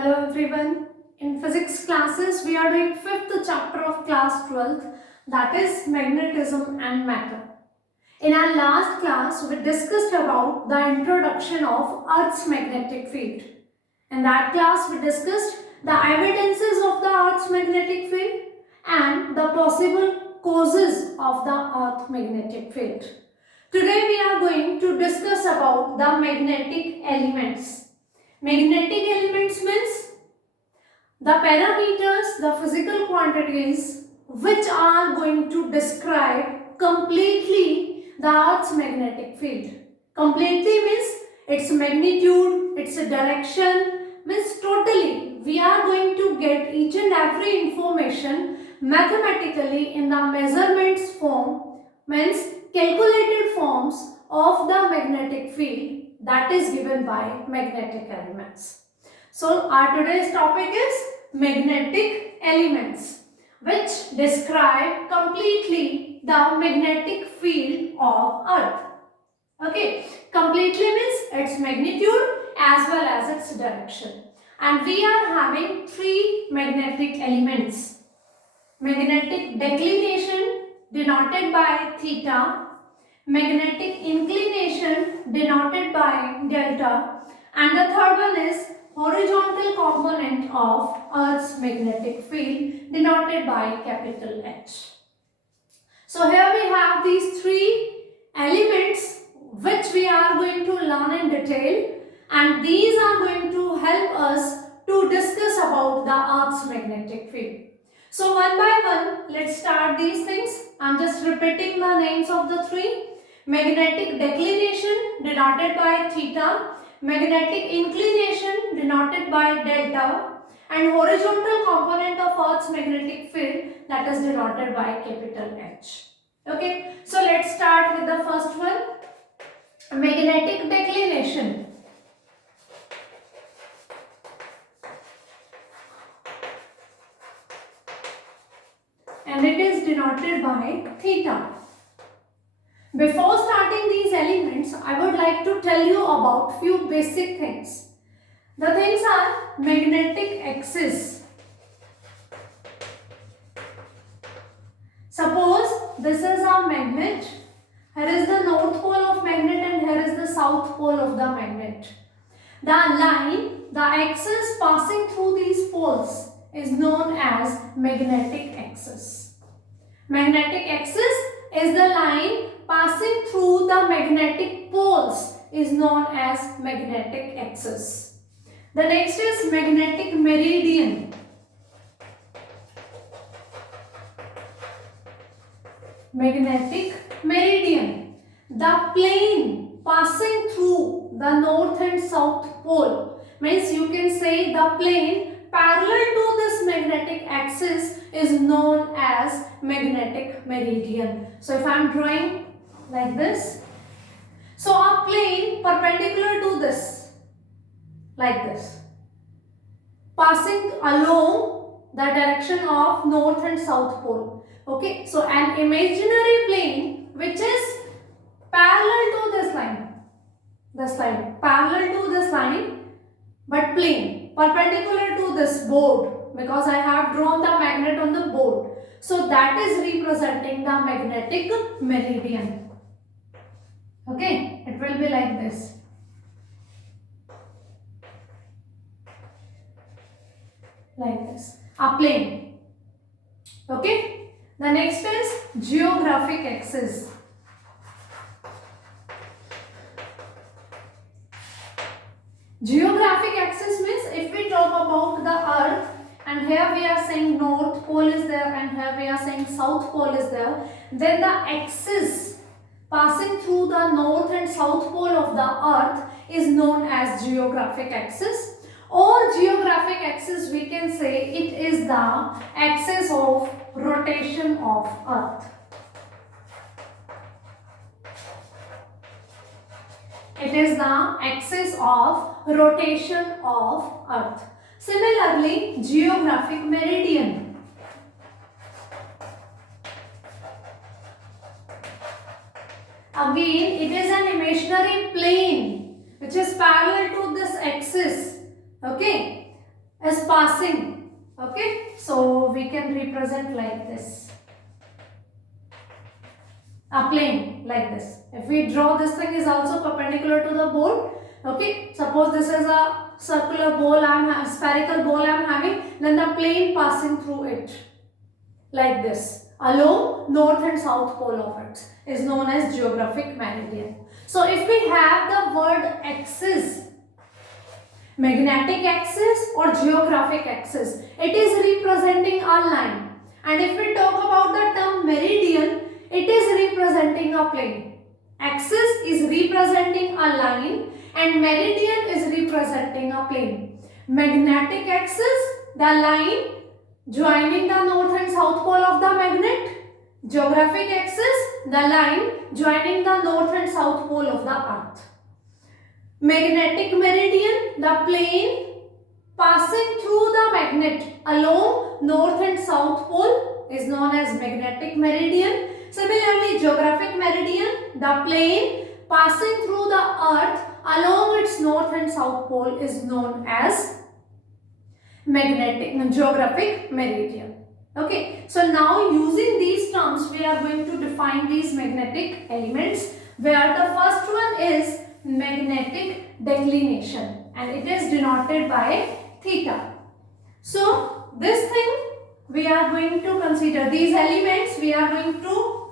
Hello everyone. In physics classes, we are doing 5th chapter of class 12th, that is magnetism and matter. In our last class, we discussed about the introduction of Earth's magnetic field. In that class, we discussed the evidences of the Earth's magnetic field and the possible causes of the Earth magnetic field. Today, we are going to discuss about the magnetic elements. Magnetic elements means the parameters, the physical quantities which are going to describe completely the Earth's magnetic field. Completely means its magnitude, its direction, means totally. We are going to get each and every information mathematically in the measurements form, means calculated forms of the magnetic field that is given by magnetic elements. So our today's topic is magnetic elements, which describe completely the magnetic field of Earth. Okay, completely means its magnitude as well as its direction. And we are having three magnetic elements. Magnetic declination denoted by theta, magnetic inclination denoted by delta, and the third one is horizontal component of Earth's magnetic field denoted by capital H. So here we have these three elements which we are going to learn in detail, and these are going to help us to discuss about the Earth's magnetic field. So one by one, let's start these things. I'm just repeating the names of the three. Magnetic declination denoted by theta, magnetic inclination denoted by delta, and horizontal component of Earth's magnetic field that is denoted by capital H. Okay, so let's start with the first one, magnetic declination. And it is denoted by theta. Before starting these elements, I would like to tell you about few basic things. The things are magnetic axis. Suppose this is our magnet. Here is the north pole of magnet and here is the south pole of the magnet. The line, the axis passing through these poles is known as magnetic axis. Magnetic axis is the line passing through the magnetic poles is known as magnetic axis. The next is magnetic meridian. Magnetic meridian. The plane passing through the north and south pole, means you can say the plane parallel to this magnetic axis is known as magnetic meridian. So if I am drawing like this, so a plane perpendicular to this, like this, passing along the direction of north and south pole. Okay, so an imaginary plane which is parallel to this line, parallel to this line, but plane perpendicular to this board, because I have drawn the magnet on the board. So that is representing the magnetic meridian. Okay, it will be like this. Like this, a plane. Okay, the next is geographic axis. Geographic axis means if we talk about the Earth, and here we are saying north pole is there and here we are saying south pole is there, then the axis passing through the north and south pole of the Earth is known as geographic axis. Or geographic axis, we can say it is the axis of rotation of Earth. It is the axis of rotation of Earth. Similarly, geographic meridian. Again, it is an imaginary plane which is parallel to this axis. Okay, is passing. Okay, so we can represent like this, a plane like this. If we draw, this thing is also perpendicular to the board. Okay, suppose this is a circular bowl, spherical bowl I am having, then the plane passing through it like this along north and south pole of it is known as geographic meridian. So if we have the word axis, magnetic axis or geographic axis, it is representing a line, and if we talk about the term meridian, it is representing a plane. Axis is representing a line and meridian is representing a plane. Magnetic axis, the line joining the north and south pole of the magnet. Geographic axis, the line joining the north and south pole of the earth. Magnetic meridian, the plane passing through the magnet along north and south pole is known as magnetic meridian. Similarly, geographic meridian, the plane passing through the earth along its north and south pole is known as geographic meridian. Okay, so now using these terms we are going to define these magnetic elements, where the first one is magnetic declination and it is denoted by theta. So this thing we are going to consider, these elements we are going to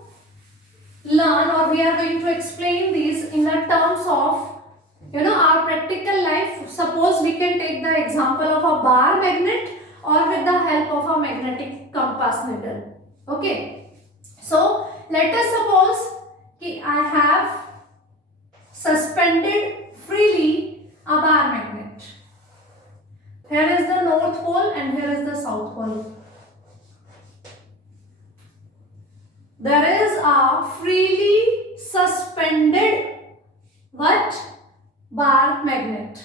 learn, or we are going to explain these in the terms of our practical life. Suppose we can take the example of a bar magnet or with the help of a magnetic compass needle. Okay, so let us suppose that I have suspended freely a bar magnet. Here is the north pole and here is the south pole. There is a freely suspended what? Bar magnet.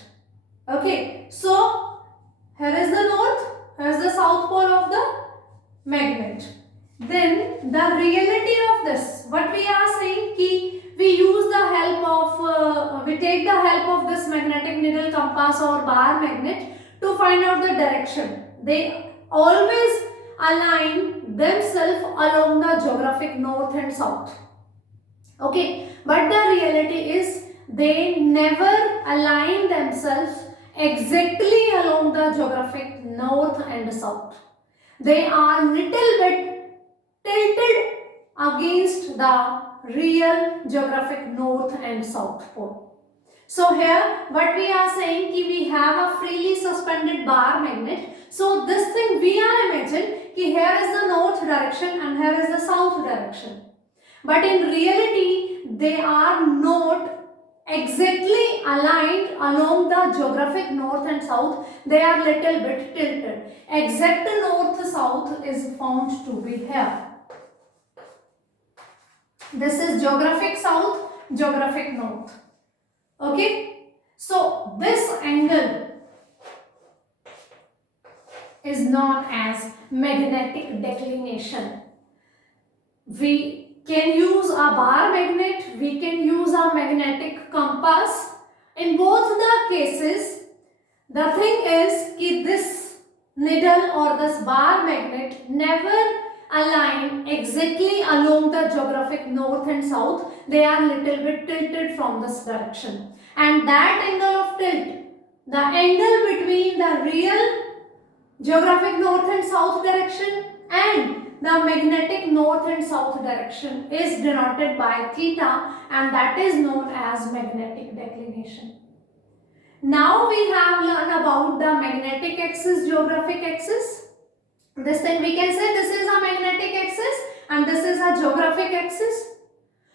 Okay, so here is the north, here is the south pole of the magnet. Then the reality of this, what we are saying, ki we use the help of, we take the help of this magnetic needle, compass or bar magnet to find out the direction. They always align themselves along the geographic north and south. Okay, but the reality is they never align themselves exactly along the geographic north and south. They are little bit tilted against the real geographic north and south pole. So here what we are saying, ki we have a freely suspended bar magnet. So this thing we are imagine ki here is the north direction and here is the south direction. But in reality they are not exactly aligned along the geographic north and south. They are little bit tilted. Exact north south is found to be here. This is geographic south, geographic north. Okay, so this angle is known as magnetic declination. We can use a bar magnet, we can use a magnetic compass. In both the cases, the thing is that this needle or this bar magnet never align exactly along the geographic north and south. They are little bit tilted from this direction. And that angle of tilt, the angle between the real geographic north and south direction and the magnetic north and south direction is denoted by theta, and that is known as magnetic declination. Now we have learned about the magnetic axis, geographic axis. This thing we can say this is a magnetic axis and this is a geographic axis.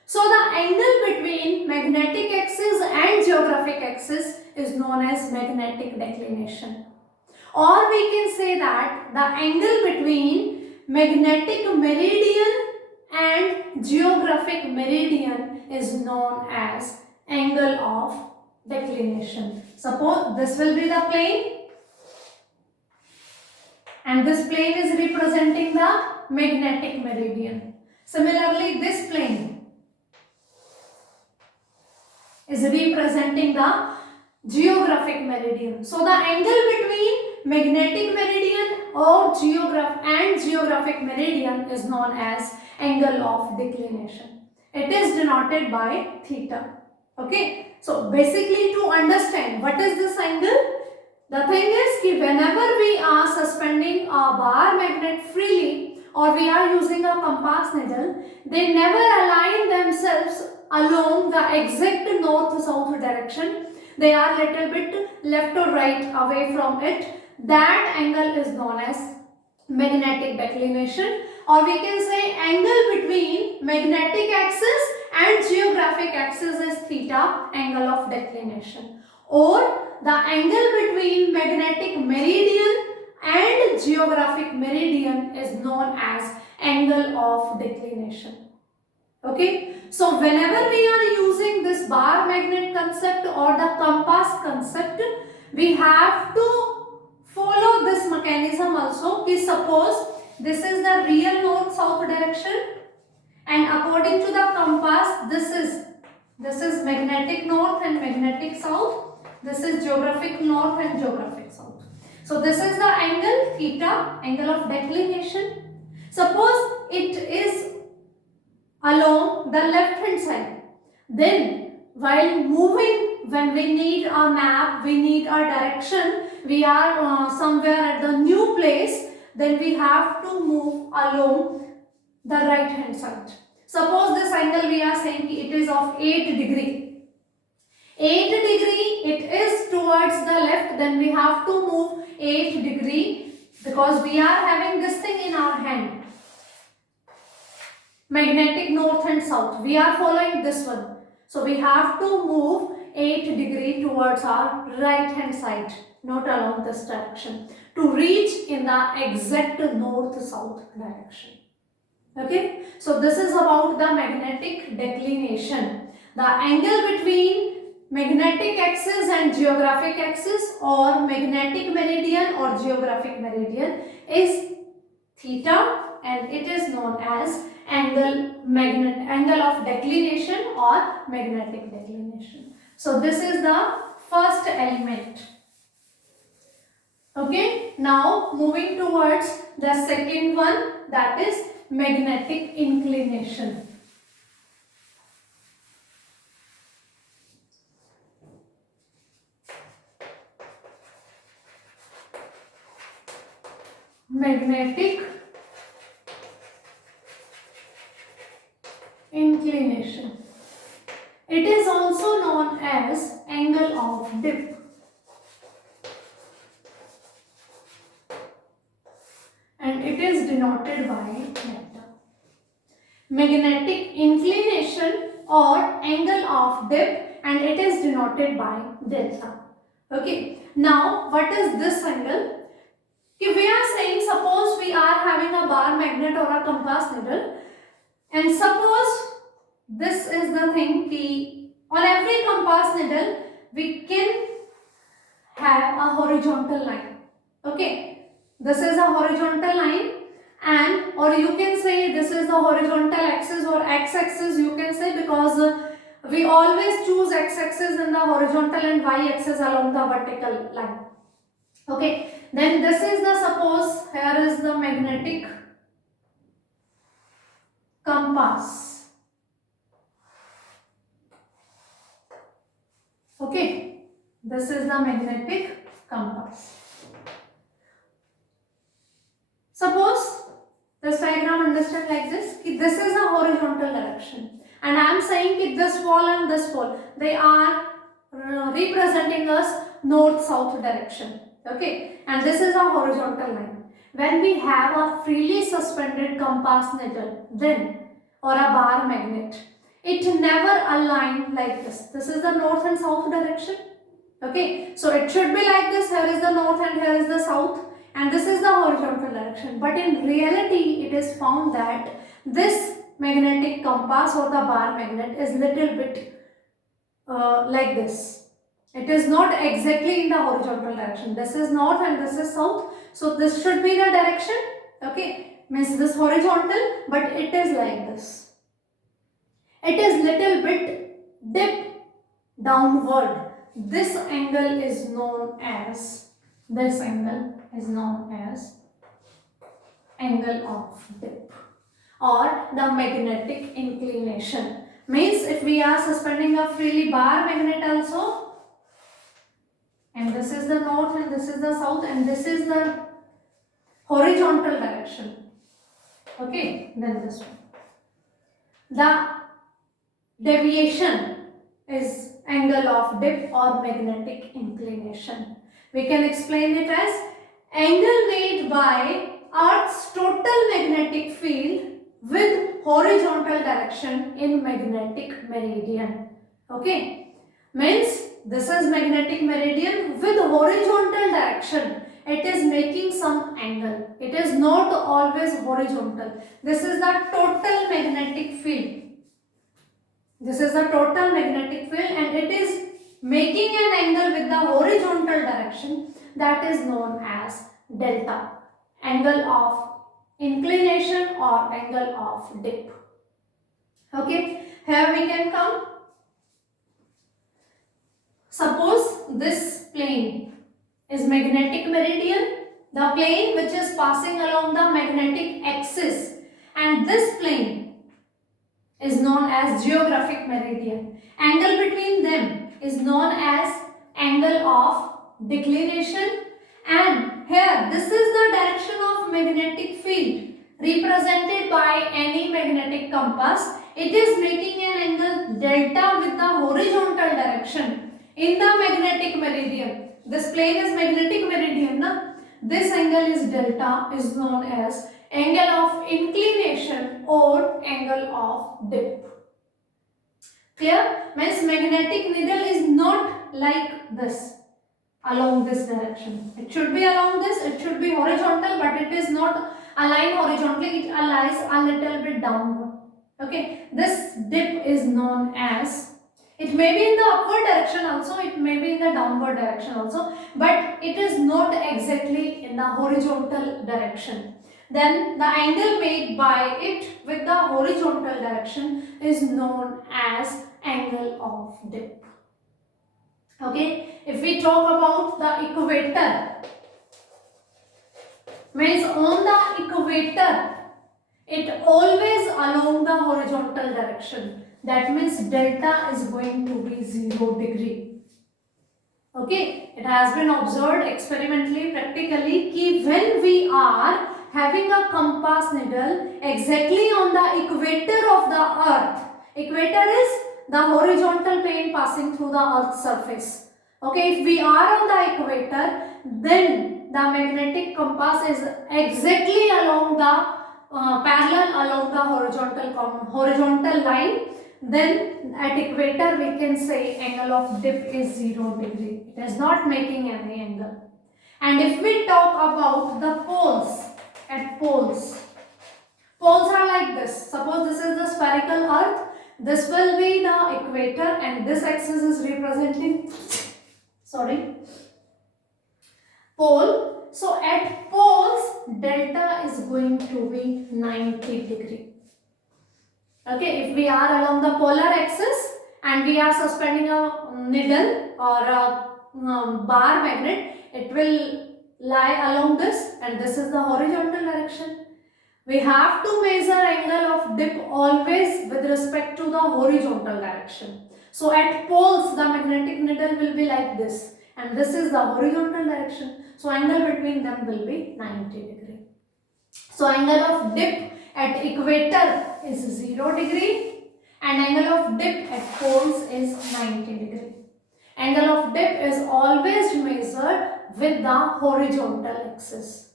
So the angle between magnetic axis and geographic axis is known as magnetic declination. Or we can say that the angle between magnetic meridian and geographic meridian is known as angle of declination. Suppose this will be the plane and this plane is representing the magnetic meridian. Similarly, this plane is representing the geographic meridian. So the angle between magnetic meridian or geographic meridian is known as angle of declination. It is denoted by theta. Okay, so basically to understand what is this angle, the thing is that whenever we are suspending a bar magnet freely or we are using a compass needle, they never align themselves along the exact north-south direction. They are little bit left or right away from it. That angle is known as magnetic declination, or we can say angle between magnetic axis and geographic axis is theta, angle of declination, or the angle between magnetic meridian and geographic meridian is known as angle of declination. Okay, so whenever we are using this bar magnet concept or the compass concept, we have to follow this mechanism also. Suppose this is the real north-south direction, and according to the compass, this is magnetic north and magnetic south. This is geographic north and geographic south. So this is the angle theta, angle of declination. Suppose it is along the left hand side. Then while moving, when we need a map, we need a direction, we are somewhere at the new place, then we have to move along the right hand side. Suppose this angle we are saying it is of 8 degree. 8 degree, it is towards the left, then we have to move 8 degree because we are having this thing in our hand. Magnetic north and south. We are following this one. So we have to move 8 degree towards our right hand side, not along this direction, to reach in the exact north-south direction. Okay, so this is about the magnetic declination. The angle between magnetic axis and geographic axis or magnetic meridian or geographic meridian is theta, and it is known as angle of declination or magnetic declination. So this is the first element. Okay, now moving towards the second one, that is magnetic inclination. Magnetic inclination. It is also known as angle of dip. And it is denoted by delta. Magnetic inclination or angle of dip, and it is denoted by delta. Okay, now what is this angle? If we are saying, suppose we are having a bar magnet or a compass needle, and suppose this is the thing ki on every compass needle we can have a horizontal line. Okay, this is a horizontal line, and or you can say this is the horizontal axis or x-axis you can say, because we always choose x-axis in the horizontal and y-axis along the vertical line. Okay, then this is the, suppose here is the magnetic compass. Okay, this is the magnetic compass. Suppose this diagram understand like this, this is a horizontal direction, and I am saying this pole and this pole, they are representing us north-south direction. Okay, and this is a horizontal line. When we have a freely suspended compass needle, then or a bar magnet, it never align like this. This is the north and south direction. Okay, so it should be like this. Here is the north and here is the south, and this is the horizontal direction. But in reality, it is found that this magnetic compass or the bar magnet is little bit like this. It is not exactly in the horizontal direction. This is north and this is south. So this should be the direction. Okay, means this horizontal, but it is like this. It is little bit dipped downward. This angle is known as This angle is known as angle of dip or the magnetic inclination. Means if we are suspending a freely bar magnet also, and this is the north and this is the south and this is the horizontal direction. Okay, then this one. The deviation is angle of dip or magnetic inclination. We can explain it as angle made by Earth's total magnetic field with horizontal direction in magnetic meridian. Okay, means this is magnetic meridian with horizontal direction. It is making some angle. It is not always horizontal. This is the total magnetic field. This is the total magnetic field and it is making an angle with the horizontal direction, that is known as delta, angle of inclination or angle of dip. Okay, here we can come. Suppose this plane is magnetic meridian, the plane which is passing along the magnetic axis, and this plane is known as geographic meridian. Angle between them is known as angle of declination, and here this is the direction of magnetic field represented by any magnetic compass. It is making an angle delta with the horizontal direction in the magnetic meridian. This plane is magnetic meridian, na? This angle is delta, is known as angle of inclination or angle of dip. Clear? Means magnetic needle is not like this, along this direction. It should be along this, it should be horizontal, but it is not aligned horizontally, it lies a little bit downward. Okay, this dip is known as, it may be in the upward direction also, it may be in the downward direction also, but it is not exactly in the horizontal direction. Then the angle made by it with the horizontal direction is known as angle of dip. Okay, if we talk about the equator, means on the equator, it always along the horizontal direction. That means delta is going to be 0 degree. Okay, it has been observed experimentally, practically, कि when we are having a compass needle exactly on the equator of the earth, equator is the horizontal plane passing through the earth's surface. Okay, if we are on the equator, then the magnetic compass is exactly along the parallel along the horizontal line. Then at equator we can say angle of dip is 0 degree. It is not making any angle. And if we talk about the poles, at poles are like this. Suppose this is the spherical earth, this will be the equator and this axis is representing pole. So at poles delta is going to be 90 degree. Okay, if we are along the polar axis and we are suspending a needle or a bar magnet, it will lie along this and this is the horizontal direction. We have to measure angle of dip always with respect to the horizontal direction. So at poles the magnetic needle will be like this and this is the horizontal direction. So angle between them will be 90 degree. So angle of dip at equator is 0 degree and angle of dip at poles is 90 degree. Angle of dip is always measured with the horizontal axis,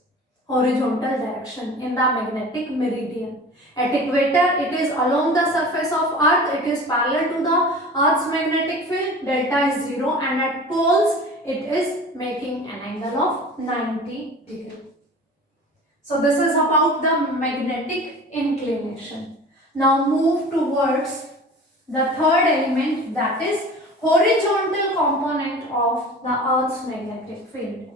horizontal direction in the magnetic meridian. At equator it is along the surface of earth, it is parallel to the earth's magnetic field, delta is 0, and at poles it is making an angle of 90 degree. So this is about the magnetic inclination. Now move towards the third element, that is horizontal component of the earth's magnetic field.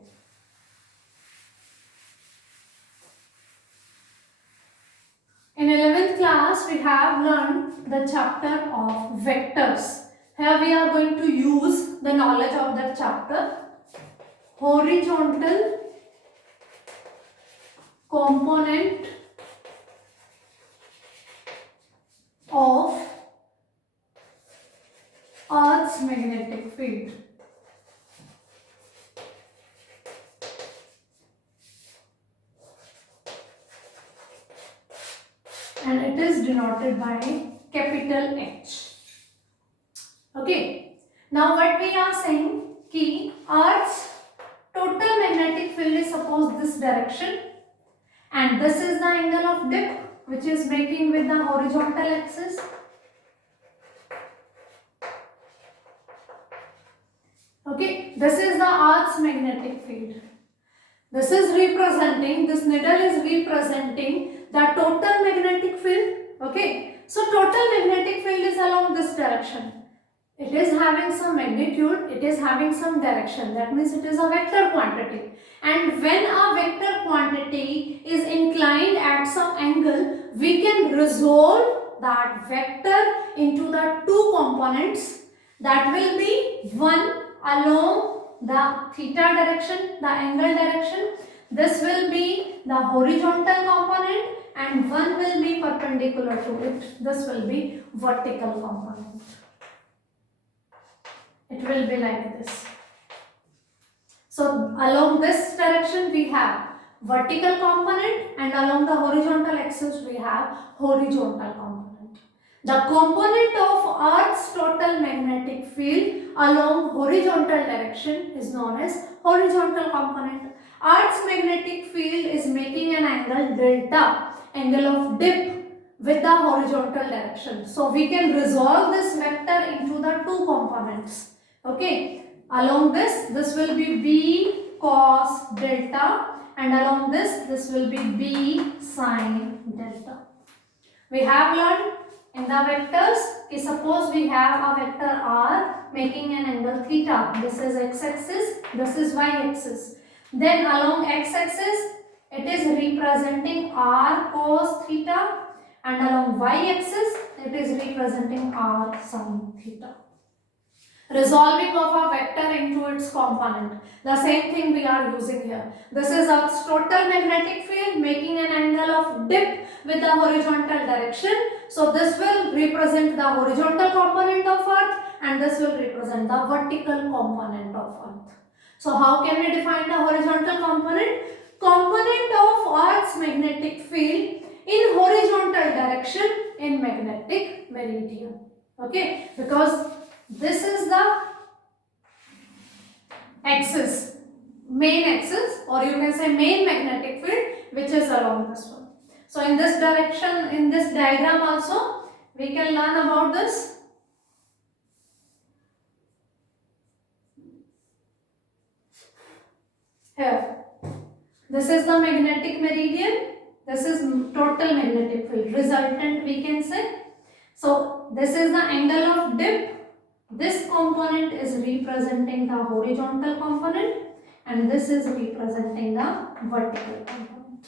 In 11th class we have learned the chapter of vectors. Here we are going to use the knowledge of that chapter. horizontal component of Earth's magnetic field. And it is denoted by capital H. Okay. Now what we are saying कि Earth's total magnetic field is suppose this direction, and this is the angle of dip which is making with the horizontal axis. Okay, this is the Earth's magnetic field. This is representing, this needle is representing the total magnetic field. Okay, so total magnetic field is along this direction. It is having some magnitude, it is having some direction. That means it is a vector quantity. And when a vector quantity is inclined at some angle, we can resolve that vector into the two components. That will be one along the theta direction, the angle direction. This will be the horizontal component, and one will be perpendicular to it. This will be vertical component. It will be like this. So along this direction we have vertical component, and along the horizontal axis we have horizontal component. The component of Earth's total magnetic field along horizontal direction is known as horizontal component. Earth's magnetic field is making an angle delta, angle of dip, with the horizontal direction. So we can resolve this vector into the two components. Okay, along this will be B cos delta, and along this will be B sin delta. We have learned in the vectors, suppose we have a vector R making an angle theta. This is x-axis, this is y-axis. Then along x-axis, it is representing R cos theta, and along y-axis, it is representing R sin theta. Resolving of a vector into its component. The same thing we are using here. This is Earth's total magnetic field making an angle of dip with the horizontal direction. So this will represent the horizontal component of Earth, and this will represent the vertical component of Earth. So how can we define the horizontal component? Component of Earth's magnetic field in horizontal direction in magnetic meridian. Okay, because this is the axis, main axis, or you can say main magnetic field, which is along this one. So in this direction, in this diagram also, we can learn about this. Here, this is the magnetic meridian, this is total magnetic field, resultant we can say. So this is the angle of dip. This component is representing the horizontal component, and this is representing the vertical component.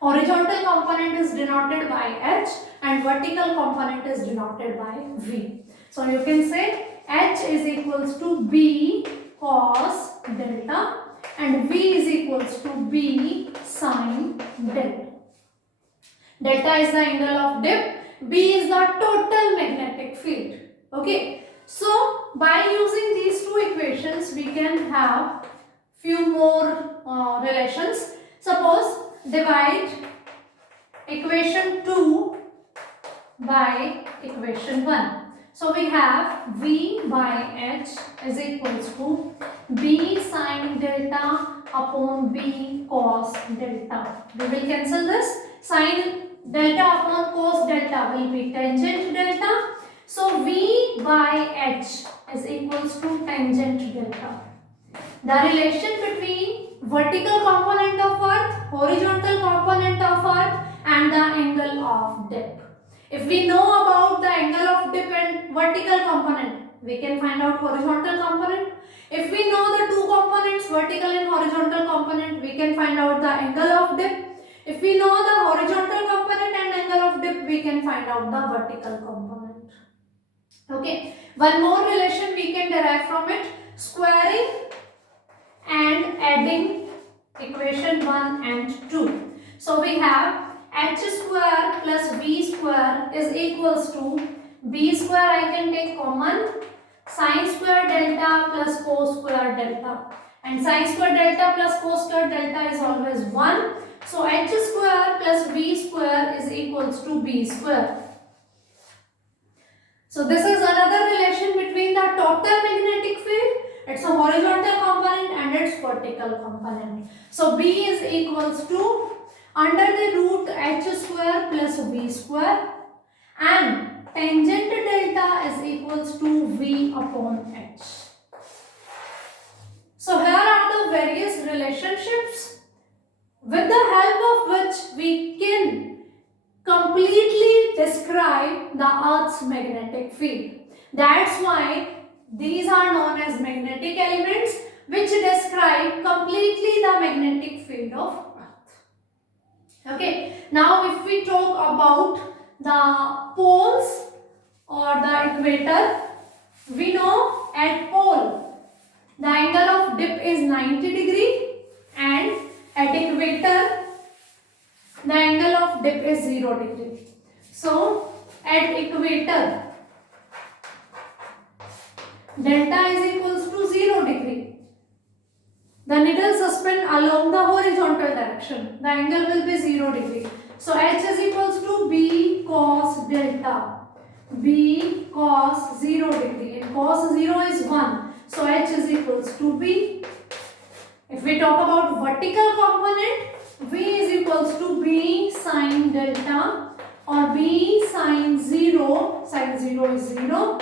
Horizontal component is denoted by H, and vertical component is denoted by V. So you can say H is equals to B cos delta, and V is equals to B sin delta. Delta is the angle of dip, B is the total magnetic field. Okay. So by using these two equations, we can have few more relations. Suppose divide equation 2 by equation 1. So we have V by H is equals to B sin delta upon B cos delta. We will cancel this. Sin delta upon cos delta will be tangent delta. So V by H is equals to tangent delta. The relation between vertical component of Earth, horizontal component of Earth, and the angle of dip. If we know about the angle of dip and vertical component, we can find out horizontal component. If we know the two components, vertical and horizontal component, we can find out the angle of dip. If we know the horizontal component and angle of dip, we can find out the vertical component. Okay, one more relation we can derive from it, squaring and and adding equation 1 and 2. So we have h square plus v square is equals to b square, I can take common, sin square delta plus cos square delta, and sin square delta plus cos square delta is always 1. So h square plus v square is equals to b square. So this is another relation between the total magnetic field, it's a horizontal component and its vertical component. So B is equals to under the root h square plus v square, and tangent delta is equals to v upon h. So here are the various relationships with the help of which we can completely describe the Earth's magnetic field. That's why these are known as magnetic elements which describe completely the magnetic field of Earth. Okay, now if we talk about the poles or the equator, we know at pole the angle of dip is 90 degree and at equator the angle of dip is 0 degree. So at equator delta is equals to 0 degree. The needle suspend along the horizontal direction. The angle will be 0 degree. So h is equals to b cos delta. B cos 0 degree, and cos 0 is 1. So h is equals to b. If we talk about vertical component, v is equals to b sin delta or b sin 0. Sin 0 is 0.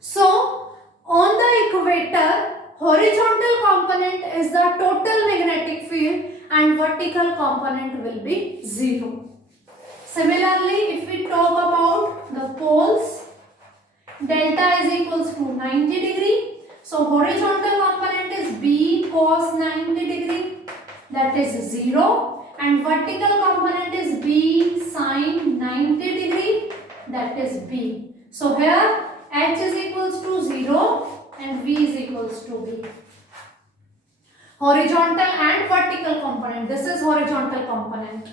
So on the equator, horizontal component is the total magnetic field and vertical component will be 0. Similarly, if we talk about the poles, delta is equals to 90 degree. So horizontal component is b cos 90 degree, that is 0, and vertical component is b sin 90 degree, that is b. So here h is equals to 0 and v is equals to b. Horizontal and vertical component. This is horizontal component.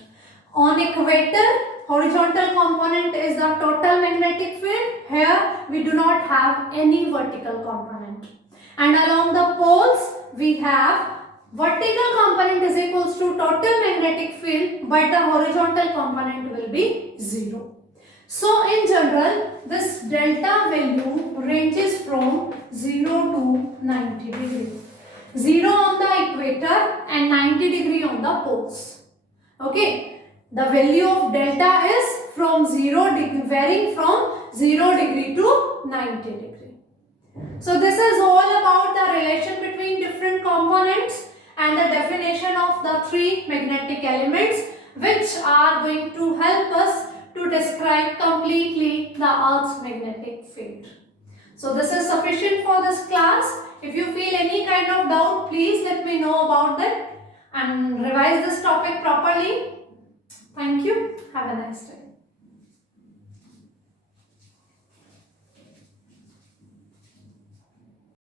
On equator, horizontal component is the total magnetic field. Here we do not have any vertical component. And along the poles we have vertical component is equals to total magnetic field, but the horizontal component will be 0. So in general, this delta value ranges from 0 to 90 degree. 0 on the equator and 90 degree on the poles. Okay, the value of delta is from 0 degree, varying from 0 degree to 90 degree. So this is all about the relation between different components and the definition of the three magnetic elements which are going to help us to describe completely the Earth's magnetic field. So this is sufficient for this class. If you feel any kind of doubt, please let me know about that and revise this topic properly. Thank you. Have a nice day.